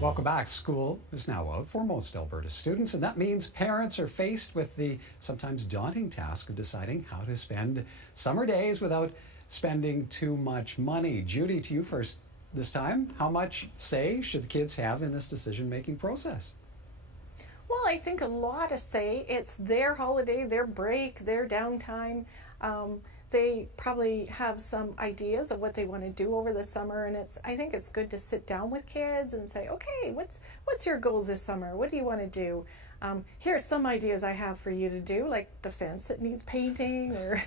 Welcome back. School is now out for most Alberta students, and that means parents are faced with the sometimes daunting task of deciding how to spend summer days without spending too much money. Judy, to you first this time. How much say should the kids have in this decision-making process? Well, I think a lot of say. It's their holiday, their break, their downtime. They probably have some ideas of what they want to do over the summer, and I think it's good to sit down with kids and say, okay, what's your goals this summer? What do you want to do? Here's some ideas I have for you to do, like the fence that needs painting or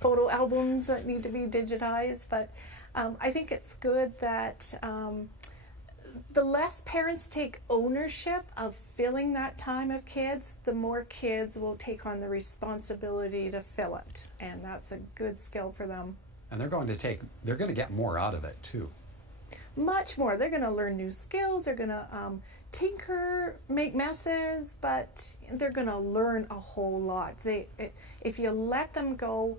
photo albums that need to be digitized. But I think it's good that the less parents take ownership of filling that time of kids, the more kids will take on the responsibility to fill it. And that's a good skill for them. And they're going to get more out of it too. Much more. They're going to learn new skills. They're going to tinker, make messes, but they're going to learn a whole lot. If you let them go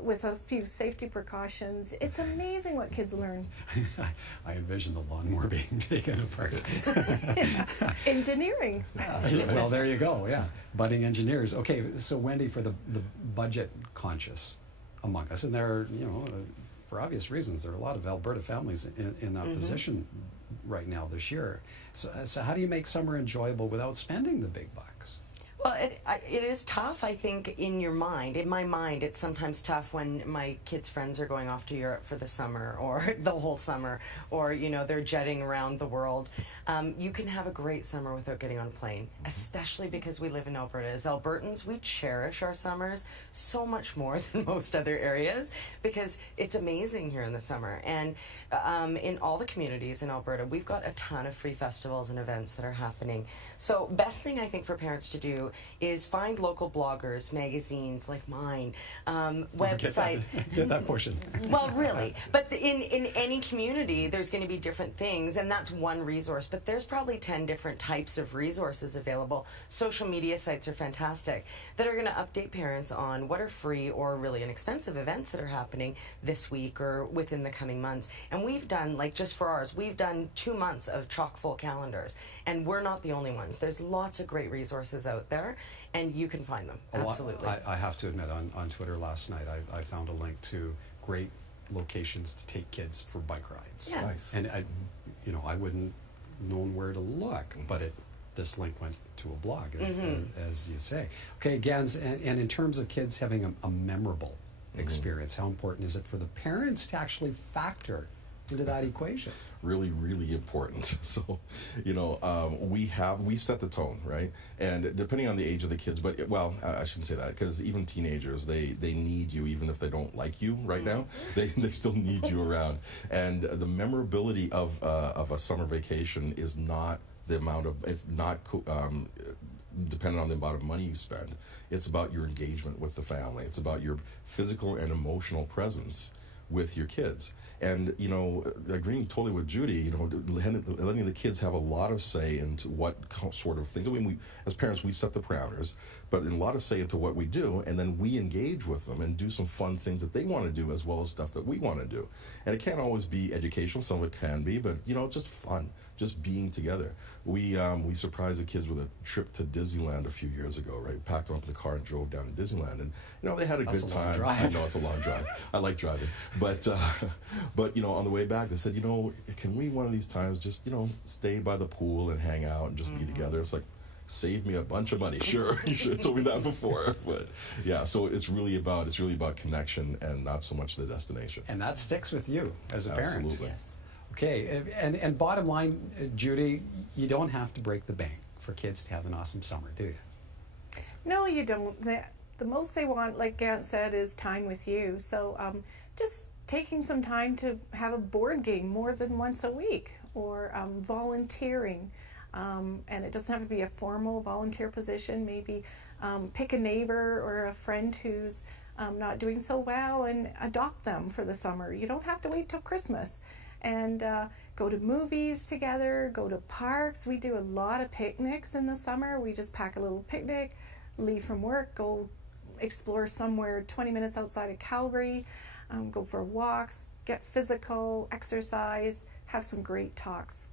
with a few safety precautions, it's amazing what kids learn. I envision the lawnmower being taken apart. Engineering. Well, there you go. Yeah, budding engineers. Okay, so Wendy, for the budget conscious among us, and there are, for obvious reasons, there are a lot of Alberta families in that position right now this year. So how do you make summer enjoyable without spending the big bucks? Well, it is tough, I think, in your mind. In my mind, it's sometimes tough when my kids' friends are going off to Europe for the summer or the whole summer, or, they're jetting around the world. You can have a great summer without getting on a plane, especially because we live in Alberta. As Albertans, we cherish our summers so much more than most other areas because it's amazing here in the summer. And in all the communities in Alberta, we've got a ton of free festivals and events that are happening. So best thing I think for parents to do is find local bloggers, magazines like mine, websites. Get that portion. Well, really. But in any community, there's going to be different things, and that's one resource. But there's probably 10 different types of resources available. Social media sites are fantastic that are going to update parents on what are free or really inexpensive events that are happening this week or within the coming months. And we've done, just for ours, we've done 2 months of chock-full calendars. And we're not the only ones. There's lots of great resources out there, and you can find them. Absolutely. I have to admit, on Twitter last night, I found a link to great locations to take kids for bike rides. Yeah. Nice. And I wouldn't known where to look, but this link went to a blog, as you say. Okay, Gans, and in terms of kids having a memorable experience, how important is it for the parents to actually factor into that equation? Really, really important. So, we set the tone, right? And depending on the age of the kids, but I shouldn't say that, because even teenagers, they need you, even if they don't like you right now, they still need you around. And the memorability of a summer vacation is not the amount of, it's not dependent on the amount of money you spend. It's about your engagement with the family. It's about your physical and emotional presence with your kids. And, agreeing totally with Judy, letting the kids have a lot of say into what sort of things. I mean, as parents, we set the parameters, but a lot of say into what we do, and then we engage with them and do some fun things that they want to do as well as stuff that we want to do. And it can't always be educational, some of it can be, but, it's just fun, just being together. We surprised the kids with a trip to Disneyland a few years ago, right? Packed them up in the car and drove down to Disneyland, and, they had a good time. Long drive. I know, it's a long drive. I like driving. But on the way back, they said, can we one of these times just, stay by the pool and hang out and just be together? It's like, save me a bunch of money. Sure, you should have told me that before. But yeah, so it's really about connection and not so much the destination. And that sticks with you as a parent. Absolutely. Yes. Okay, and bottom line, Judy, you don't have to break the bank for kids to have an awesome summer, do you? No, you don't. The most they want, like Gant said, is time with you. So just taking some time to have a board game more than once a week, or volunteering. And it doesn't have to be a formal volunteer position. Maybe pick a neighbor or a friend who's not doing so well and adopt them for the summer. You don't have to wait till Christmas. And go to movies together, go to parks. We do a lot of picnics in the summer. We just pack a little picnic, leave from work, go explore somewhere 20 minutes outside of Calgary, go for walks, get physical, exercise, have some great talks.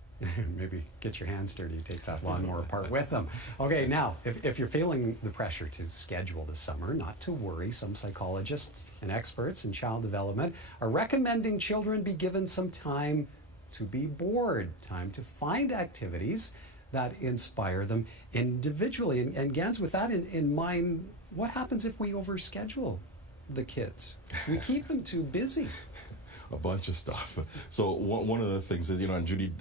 Maybe get your hands dirty, take that lawnmower apart with them. Okay, now, if you're feeling the pressure to schedule the summer, not to worry. Some psychologists and experts in child development are recommending children be given some time to be bored, time to find activities that inspire them individually. And Gans, with that in mind, what happens if we overschedule the kids? We keep them too busy. A bunch of stuff. So one of the things is, and Judy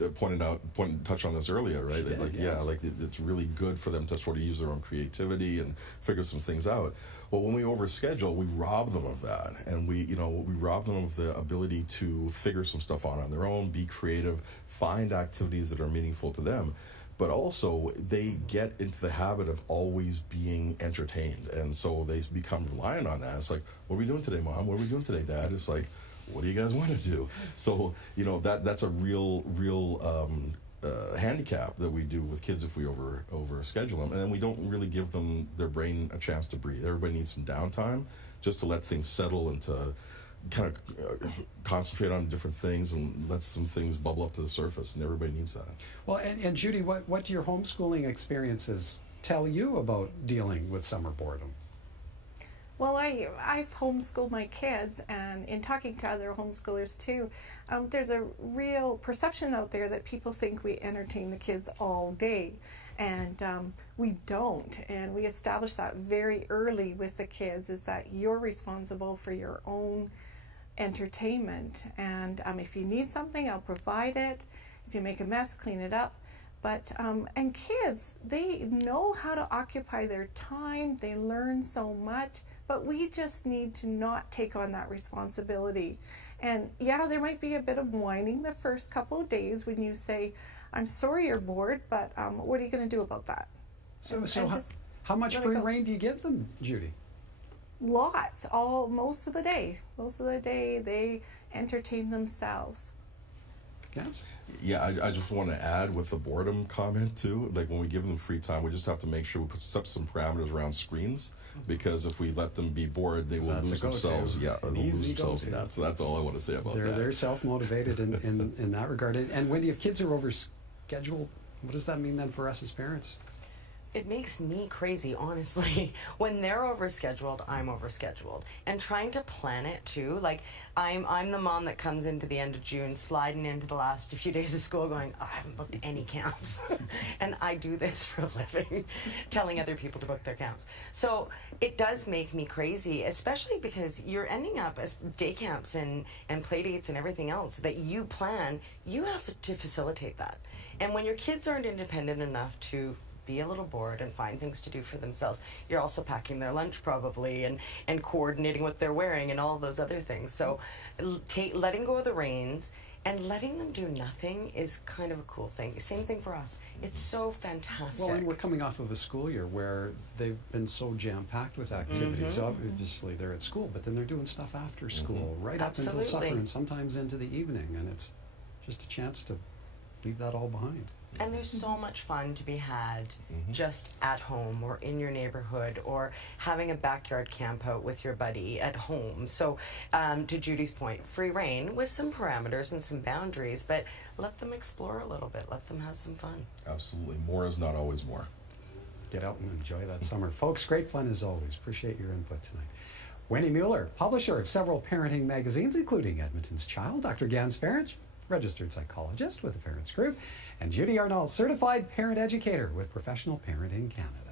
touched on this earlier, right? Did, like, yes. yeah, like it's really good for them to sort of use their own creativity and figure some things out. Well, when we overschedule, we rob them of that, and we rob them of the ability to figure some stuff out on their own, be creative, find activities that are meaningful to them. But also, they get into the habit of always being entertained, and so they become reliant on that. It's like, what are we doing today, Mom? What are we doing today, Dad? It's like, what do you guys want to do? So, that's a real handicap that we do with kids if we overschedule them, and then we don't really give them their brain a chance to breathe. Everybody needs some downtime just to let things settle and to kind of concentrate on different things and let some things bubble up to the surface, and everybody needs that. Well, and Judy, what do your homeschooling experiences tell you about dealing with summer boredom? Well, I've homeschooled my kids, and in talking to other homeschoolers too, there's a real perception out there that people think we entertain the kids all day, and we don't. And we establish that very early with the kids, is that you're responsible for your own entertainment, and if you need something, I'll provide it. If you make a mess, clean it up. But and kids, they know how to occupy their time. They learn so much, but we just need to not take on that responsibility. And yeah, there might be a bit of whining the first couple of days when you say, I'm sorry you're bored, but what are you going to do about that? So how much free rein do you give them, Judy? Lots, most of the day. Most of the day they entertain themselves. Yes. Yeah, I just want to add with the boredom comment too, like when we give them free time, we just have to make sure we put some parameters around screens, because if we let them be bored, they will lose themselves. Yeah, they'll lose themselves in that. So that's all I want to say about that. They're self-motivated in that regard. And Wendy, if kids are overscheduled, what does that mean then for us as parents? It makes me crazy, honestly. When they're overscheduled, I'm overscheduled. And trying to plan it too, like I'm the mom that comes into the end of June, sliding into the last few days of school going, I haven't booked any camps. And I do this for a living, telling other people to book their camps. So it does make me crazy, especially because you're ending up as day camps and play dates and everything else that you plan. You have to facilitate that. And when your kids aren't independent enough to be a little bored and find things to do for themselves, you're also packing their lunch probably and coordinating what they're wearing and all those other things. So letting go of the reins and letting them do nothing is kind of a cool thing. Same thing for us. It's so fantastic. Well, and we're coming off of a school year where they've been so jam-packed with activities. So obviously they're at school, but then they're doing stuff after school, right up until supper and sometimes into the evening. And it's just a chance to leave that all behind. And there's so much fun to be had just at home or in your neighborhood or having a backyard camp out with your buddy at home. So to Judy's point, free rein with some parameters and some boundaries, but let them explore a little bit. Let them have some fun. Absolutely. More is not always more. Get out and enjoy that summer. Folks, great fun as always. Appreciate your input tonight. Wendy Mueller, publisher of several parenting magazines, including Edmonton's Child, Dr. Gans Ference, registered psychologist with the Parents Group, and Judy Arnall, certified parent educator with Professional Parenting Canada.